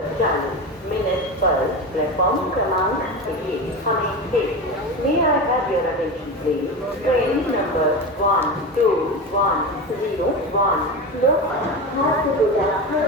40 minute पर platform क्रमांक 1 हमें थे। May I have your attention please? Train number 1201 Lokmanya Bharat Godakhpur